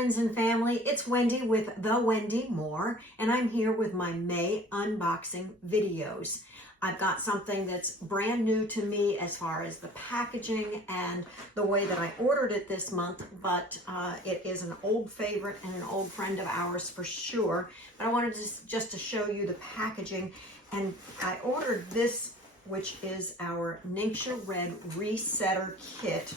friends and family. It's Wendy with The Wendy Moore, and I'm here with my May unboxing videos. I've got something that's brand new to me as far as the packaging and the way that I ordered it this month, but it is an old favorite and an old friend of ours for sure. But I wanted just to show you the packaging, and I ordered this, which is our Nature Red Resetter Kit.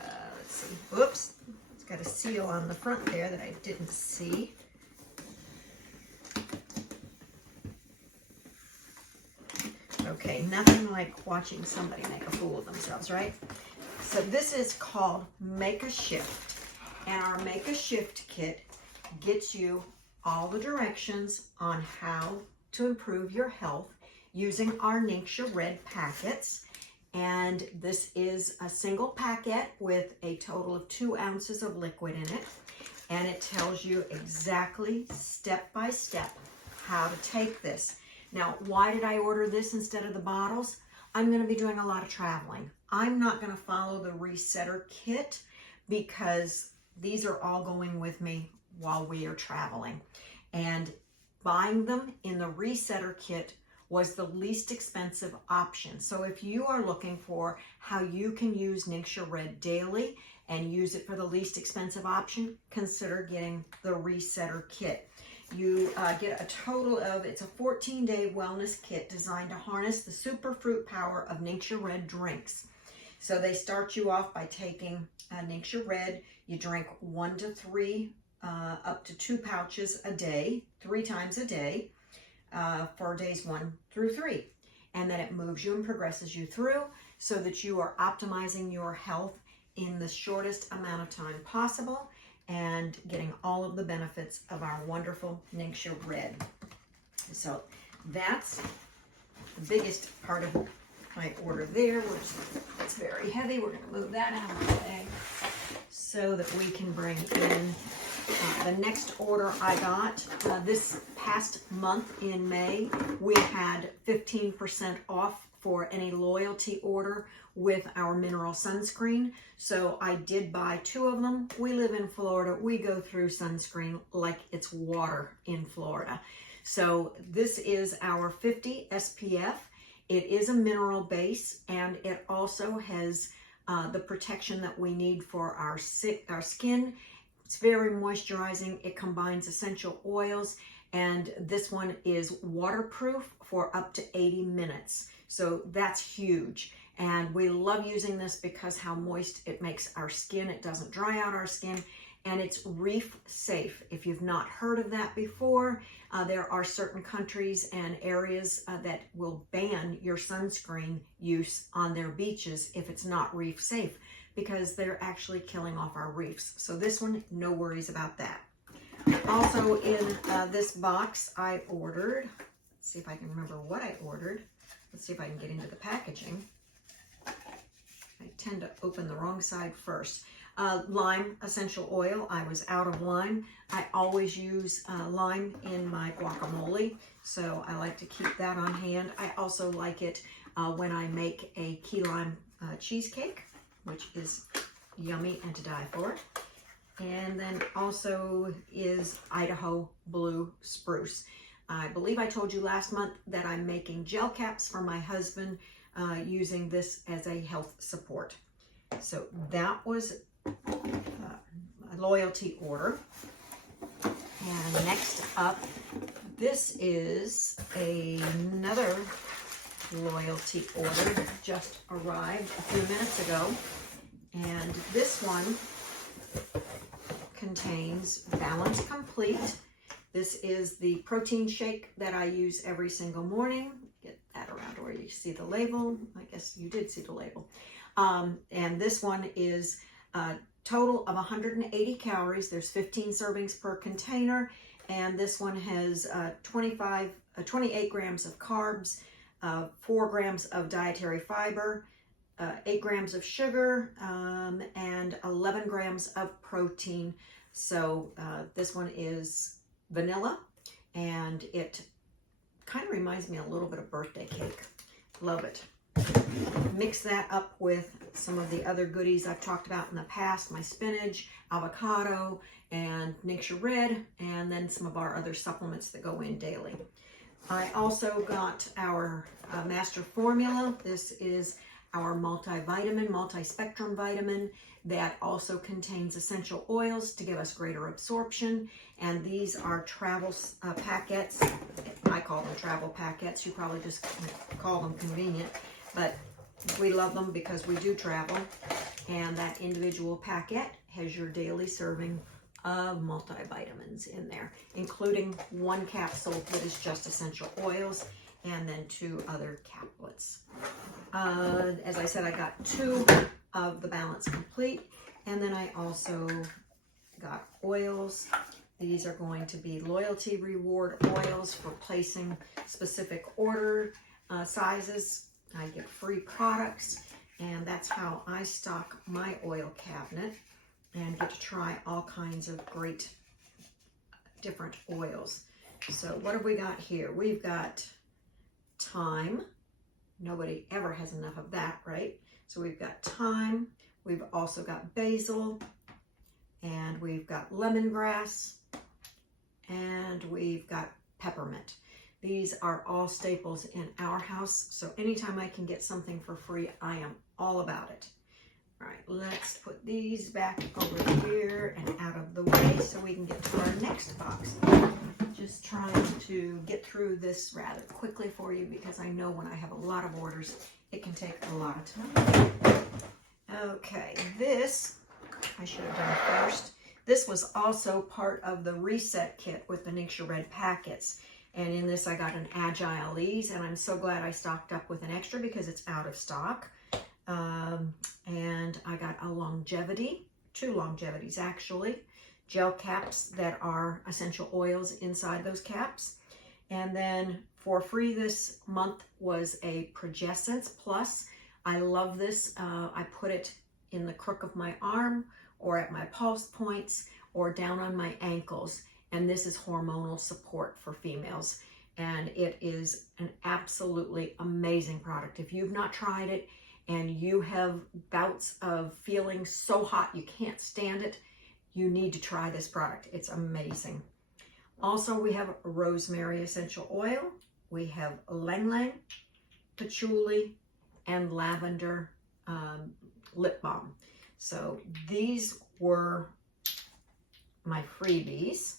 Let's see. Whoops. It's got a seal on the front there that I didn't see. Okay, nothing like watching somebody make a fool of themselves, right? So this is called Make a Shift. And our Make a Shift kit gets you all the directions on how to improve your health using our Nature Red packets. And this is a single packet with a total of 2 ounces of liquid in it. And it tells you exactly step by step how to take this. Now, why did I order this instead of the bottles? I'm going to be doing a lot of traveling. I'm not going to follow the Resetter kit because these are all going with me while we are traveling. And buying them in the Resetter kit was the least expensive option. So if you are looking for how you can use Nature Red daily and use it for the least expensive option, consider getting the Resetter kit. You get a total of, it's a 14-day wellness kit designed to harness the superfruit power of Nature Red drinks. So they start you off by taking Nature Red. You drink 1 to 3, up to 2 pouches a day, 3 times a day, for days 1 through 3. And then it moves you and progresses you through so that you are optimizing your health in the shortest amount of time possible and getting all of the benefits of our wonderful Nature Red. So that's the biggest part of my order there, which it's very heavy. We're going to move that out of the way so that we can bring in the next order I got. This past month in May, we had 15% off for any loyalty order with our mineral sunscreen. So I did buy 2 of them. We live in Florida. We go through sunscreen like it's water in Florida. So this is our 50 SPF. It is a mineral base, and it also has the protection that we need for our skin. It's very moisturizing. It combines essential oils, and this one is waterproof for up to 80 minutes. So that's huge. And we love using this because how moist it makes our skin. It doesn't dry out our skin, and it's reef safe. If you've not heard of that before, there are certain countries and areas that will ban your sunscreen use on their beaches if it's not reef safe, because they're actually killing off our reefs. So this one, no worries about that. Also in this box, I ordered, let's see if I can remember what I ordered. Let's see if I can get into the packaging. I tend to open the wrong side first. Lime essential oil. I was out of lime. I always use lime in my guacamole, so I like to keep that on hand. I also like it when I make a key lime cheesecake, which is yummy and to die for. And then also is Idaho Blue Spruce. I believe I told you last month that I'm making gel caps for my husband using this as a health support. So that was a loyalty order. And next up, this is another loyalty order that just arrived a few minutes ago. And this one contains Balance Complete. This is the protein shake that I use every single morning. Get that around where you see the label. I guess you did see the label. And this one is a total of 180 calories. There's 15 servings per container. And this one has 28 grams of carbs, 4 grams of dietary fiber, 8 grams of sugar, and 11 grams of protein. So this one is vanilla, and it kind of reminds me a little bit of birthday cake. Love it. Mix that up with some of the other goodies I've talked about in the past, my spinach, avocado, and Nature Red, and then some of our other supplements that go in daily. I also got our master formula. This is our multivitamin, multi-spectrum vitamin that also contains essential oils to give us greater absorption. And these are travel packets. I call them travel packets. You probably just call them convenient, but we love them because we do travel. And that individual packet has your daily serving of multivitamins in there, including one capsule that is just essential oils, and then 2 other caplets. As I said, I got 2 of the Balance Complete, and then I also got oils. These are going to be loyalty reward oils for placing specific order sizes. I get free products, and that's how I stock my oil cabinet and get to try all kinds of great different oils. So what have we got here? We've got thyme. Nobody ever has enough of that, right? So we've got thyme. We've also got basil, and we've got lemongrass, and we've got peppermint. These are all staples in our house, so anytime I can get something for free, I am all about it. All right, let's put these back over here and out of the way so we can get to our next box. Just trying to get through this rather quickly for you because I know when I have a lot of orders, it can take a lot of time. Okay, this I should have done first. This was also part of the reset kit with the Nature Red packets. And in this, I got an Agile Ease, and I'm so glad I stocked up with an extra because it's out of stock. And I got a longevity, 2 longevities actually, gel caps that are essential oils inside those caps. And then for free this month was a Progessence Plus. I love this. I put it in the crook of my arm or at my pulse points or down on my ankles. And this is hormonal support for females. And it is an absolutely amazing product. If you've not tried it and you have bouts of feeling so hot you can't stand it, you need to try this product. It's amazing. Also, we have rosemary essential oil. We have ylang ylang, patchouli, and lavender lip balm. So these were my freebies.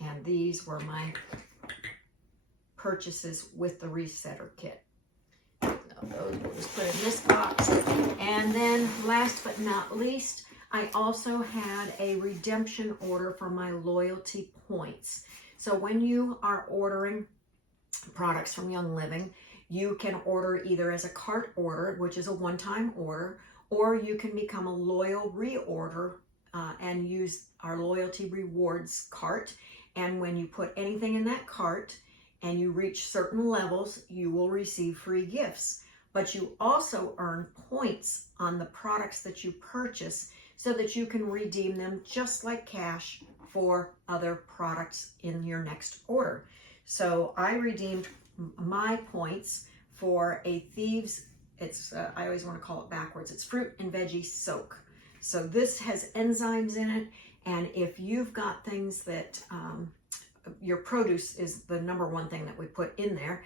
And these were my purchases with the Resetter kit. So those we'll just put in this box. And then last but not least, I also had a redemption order for my loyalty points. So when you are ordering products from Young Living, you can order either as a cart order, which is a one-time order, or you can become a loyal reorder and use our loyalty rewards cart. And when you put anything in that cart and you reach certain levels, you will receive free gifts. But you also earn points on the products that you purchase so that you can redeem them just like cash for other products in your next order. So I redeemed my points for a Thieves, I always want to call it backwards, it's fruit and veggie soak. So this has enzymes in it. And if you've got things that your produce is the #1 thing that we put in there,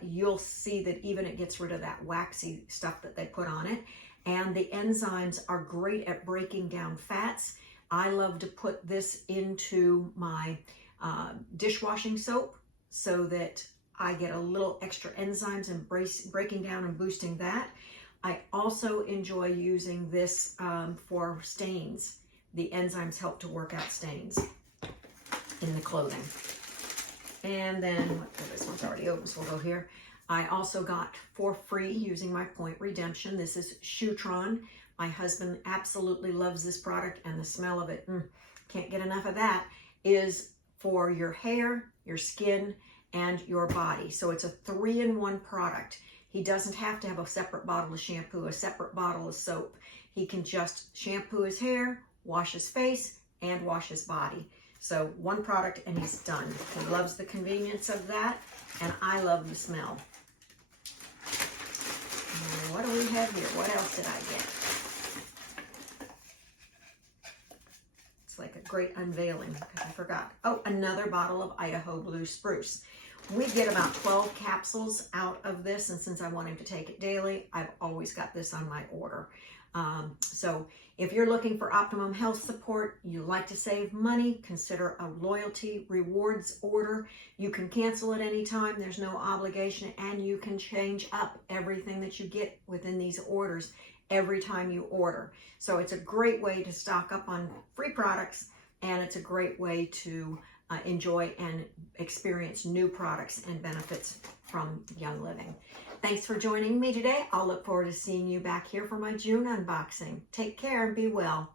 you'll see that even it gets rid of that waxy stuff that they put on it. And the enzymes are great at breaking down fats. I love to put this into my dishwashing soap so that I get a little extra enzymes and breaking down and boosting that. I also enjoy using this for stains. The enzymes help to work out stains in the clothing. And then, this one's already open, so we'll go here. I also got for free using my point redemption. This is Shutron. My husband absolutely loves this product, and the smell of it, can't get enough of that, is for your hair, your skin, and your body. So it's a 3-in-1 product. He doesn't have to have a separate bottle of shampoo, a separate bottle of soap. He can just shampoo his hair, wash his face, and wash his body. So one product and he's done. He loves the convenience of that, and I love the smell. What do we have here? What else did I get? It's like a great unveiling because I forgot. Oh, another bottle of Idaho Blue Spruce. We get about 12 capsules out of this, and since I want him to take it daily, I've always got this on my order. So if you're looking for optimum health support, you like to save money, consider a loyalty rewards order. You can cancel at any time. There's no obligation, and you can change up everything that you get within these orders every time you order. So it's a great way to stock up on free products, and it's a great way to enjoy and experience new products and benefits from Young Living. Thanks for joining me today. I'll look forward to seeing you back here for my June unboxing. Take care and be well.